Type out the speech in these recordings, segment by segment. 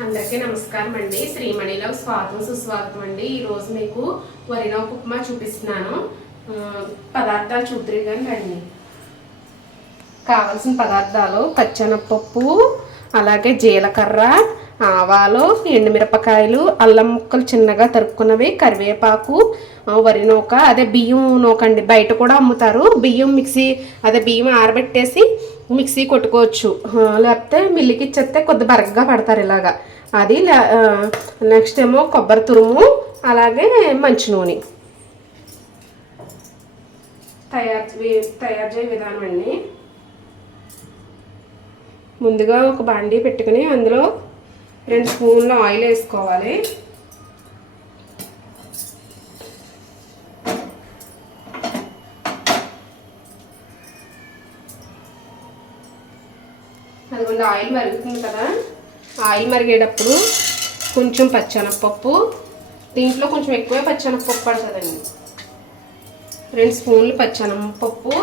అందరికీ నమస్కారం అండి. శ్రీమణిలో స్వాగతం సుస్వాగతం అండి. ఈరోజు మీకు వరినొక ఉప్మా చూపిస్తున్నాను. పదార్థాలు చూద్దరు కానీ రండి. కావాల్సిన పదార్థాలు పచ్చెనపప్పు, అలాగే జీలకర్ర, ఆవాలు, ఎండుమిరపకాయలు, అల్లం ముక్కలు చిన్నగా తరుక్కున్నవి, కరివేపాకు, వరి నూక, అదే బియ్యం నూక అండి. బయట కూడా అమ్ముతారు. బియ్యం ఆరబెట్టేసి మిక్సీ కొట్టుకోవచ్చు, లేకపోతే మిల్లికి ఇచ్చేస్తే కొద్ది బరగ్గా పడతారు ఇలాగా. అది నెక్స్ట్ ఏమో కొబ్బరి తురుము, అలాగే మంచి నూనె. తయారు చేయ విధానం అండి. ముందుగా ఒక బాండీ పెట్టుకుని అందులో 2 స్పూన్ల ఆయిల్ వేసుకోవాలి. అదిగోండి ఆయిల్ మరుగుతుంది కదా. ఆయిల్ మరిగేటప్పుడు కొంచెం పచ్చెనపప్పు, దీంట్లో కొంచెం ఎక్కువే పచ్చెనపప్పు పడుతుందండి. 2 స్పూన్లు పచ్చెనపప్పు,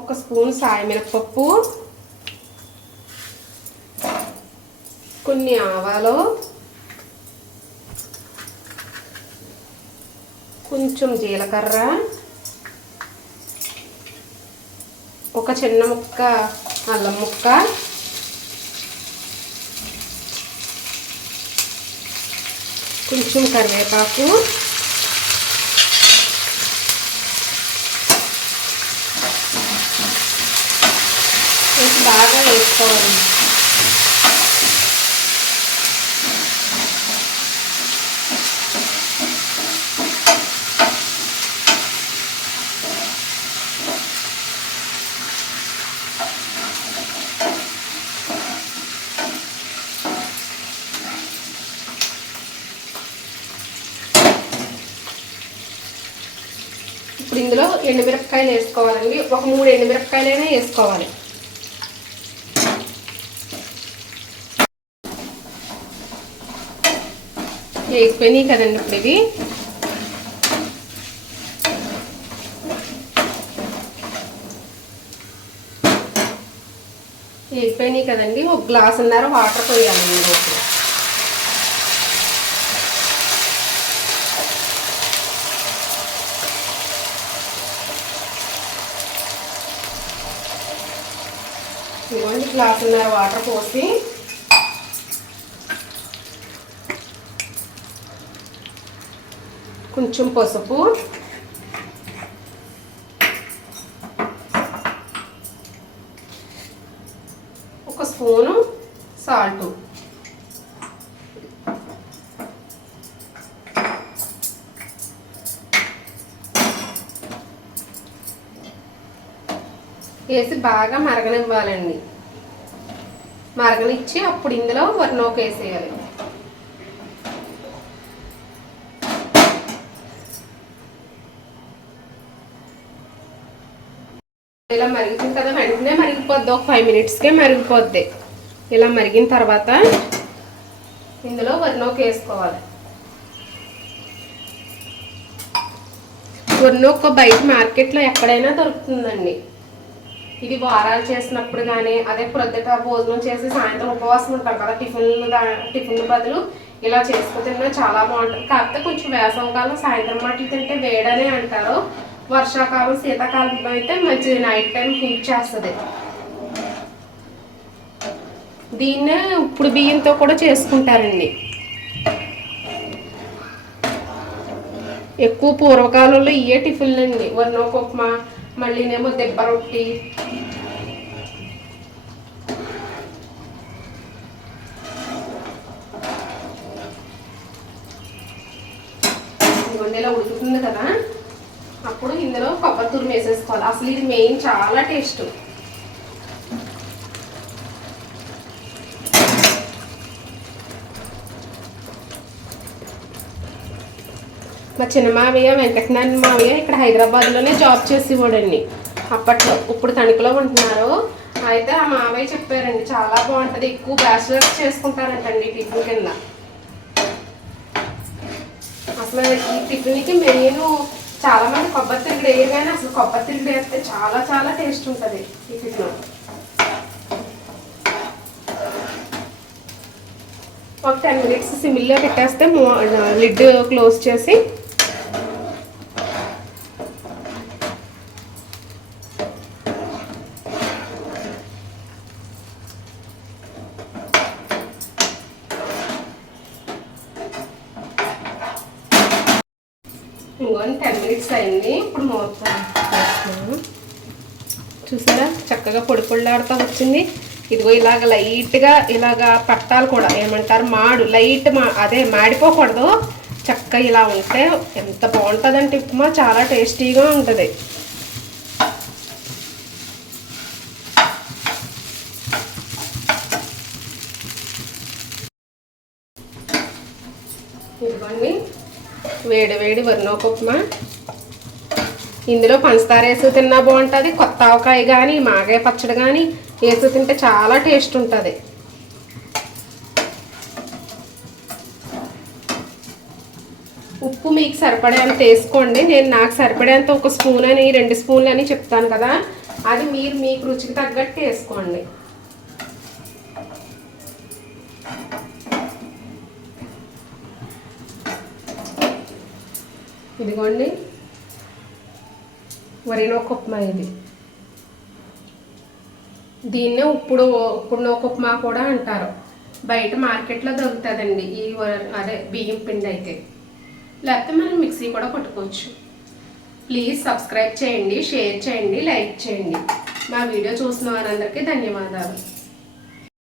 ఒక స్పూన్ సాయమినపప్పు, కొన్ని ఆవాలు, కొంచెం జీలకర్ర, ఒక చిన్న ముక్క అల్లం ముక్క, కొంచెం కరివేపాకు, బాగా వేసుకోవాలి. ఇప్పుడు ఇందులో ఎండుమిరపకాయలు వేసుకోవాలండి. ఒక 3 ఎండుమిరపకాయలైనా వేసుకోవాలి. వేగిపోయినాయి కదండి. ఇప్పుడు ఇవి వేగిపోయినాయి కదండి. ఒక గ్లాసున్నర వాటర్ పోయాలి ఇందులోకి. ఇదిగోండి గ్లాసున్నర వాటర్ పోసి కొంచెం పసుపు, ఒక స్పూను సాల్ట్, వేసి బాగా మరగనివ్వాలండి. మరగనిచ్చి అప్పుడు ఇందులో వరినూక వేసేయాలి. ఇలా మరుగుతుంది కదా, వెంటనే మరిగిపోద్ది. ఒక 5 మినిట్స్కే మరిగిపోద్ది. ఇలా మరిగిన తర్వాత ఇందులో వరినూక వేసుకోవాలి. వరినూక బయట మార్కెట్లో ఎక్కడైనా దొరుకుతుందండి. ఇది వారాలు చేసినప్పుడు కానీ, అదే ప్రొద్దుట భోజనం చేసి సాయంత్రం ఉపవాసం ఉంటాం కదా, టిఫిన్ బదులు ఇలా చేసుకుని తిన్నా చాలా బాగుంటుంది. కాకపోతే కొంచెం వేసవకాలం సాయంత్రం మాటలు తింటే వేడనే అంటారు. వర్షాకాలం శీతాకాలం అయితే మంచి నైట్ టైం హీట్ చేస్తుంది. దీన్నే ఇప్పుడు బియ్యంతో కూడా చేసుకుంటారండి. ఎక్కువ పూర్వకాలంలో ఇవే టిఫిన్లు అండి. వరినూక ఉప్మా, మళ్ళీనేమో దెబ్బ రొట్టి, ఇలా ఉడుకుతుంది కదా. అప్పుడు ఇందులో కొబ్బరి తురుము వేసేసుకోవాలి. అసలు ఇది మెయిన్, చాలా టేస్ట్. మా చిన్న మావయ్య వెంకటనారాయణ మావయ్య ఇక్కడ హైదరాబాద్లోనే జాబ్ చేసేవాడండి అప్పట్లో. ఇప్పుడు తణుకులో ఉంటున్నారు. అయితే ఆ మావయ్య చెప్పారండి చాలా బాగుంటుంది, ఎక్కువ బ్యాచిలర్స్ చేసుకుంటారంటండి టిఫిన్ కింద. అసలు ఈ టిఫిన్కి మెయిన్ చాలా మంది కొబ్బరి తిరుగుడు వేయరు, కానీ అసలు కొబ్బరి తిరుగుడు వేస్తే చాలా చాలా టేస్ట్ ఉంటుంది ఈ టిఫిన్. ఒక 10 minutes సిమ్లో పెట్టేస్తే లిడ్ క్లోజ్ చేసి ఇంకొని 10 minutes అయింది. ఇప్పుడు మూత చూసారా చక్కగా పొడి పొడిలాడుతూ వచ్చింది. ఇదిగో ఇలాగ లైట్గా ఇలాగ పట్టాలు కూడా, ఏమంటారు మాడు, లైట్ అదే మాడిపోకూడదు. చక్కగా ఇలా ఉంటే ఎంత బాగుంటుందంటే ఉప్మా చాలా టేస్టీగా ఉంటుంది. ఇదిగోండి వేడి వేడి వరినొక ఉప్మా. ఇందులో పంచదార వేసి తిన్నా బాగుంటుంది, కొత్త ఆవకాయ కానీ మాగాయ పచ్చడి కానీ వేసి తింటే చాలా టేస్ట్ ఉంటుంది. ఉప్పు మీకు సరిపడేంత వేసుకోండి. నేను నాకు సరిపడేంత 1 స్పూన్ అని 2 స్పూన్లు అని చెప్తాను కదా, అది మీరు మీకు రుచికి తగ్గట్టు వేసుకోండి. ఇదిగోండి వరినొక ఉప్మా ఇది. దీన్నే ఇప్పుడు నూక ఉప్మా కూడా అంటారు. బయట మార్కెట్లో దొరుకుతుందండి ఈ అదే బియ్యం పిండి అయితే, లేకపోతే మనం మిక్సీ కూడా పట్టుకోవచ్చు. ప్లీజ్ సబ్స్క్రైబ్ చేయండి, షేర్ చేయండి, లైక్ చేయండి. మా వీడియో చూసిన వారందరికీ ధన్యవాదాలు.